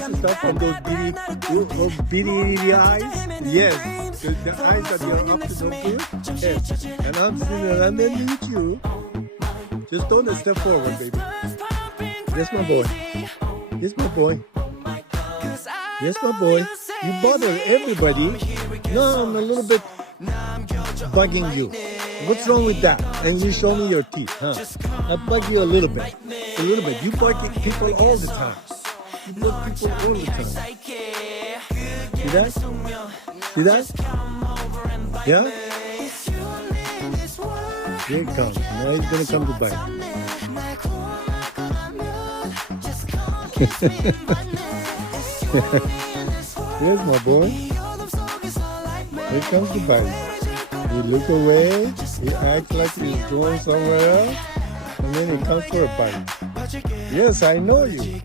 to start from those beady eyes. Yes, the eyes that you're up to no good. Yes, and I'm sitting there underneath you. Just don't step forward, baby. Yes, my boy. Yes, my boy. Yes, my boy. You bother everybody. No, I'm a little bit bugging you. What's wrong with that? And you show me your teeth, huh? I bug you a little bit. A little bit. You bug people all the time. You bug people all the time. See that? See that? Yeah? Here it comes. Now he's gonna come to bite. Here's my boy. Here comes the bite. He look away, he acts like he's going somewhere else, and then he comes for a bite. Yes, I know you.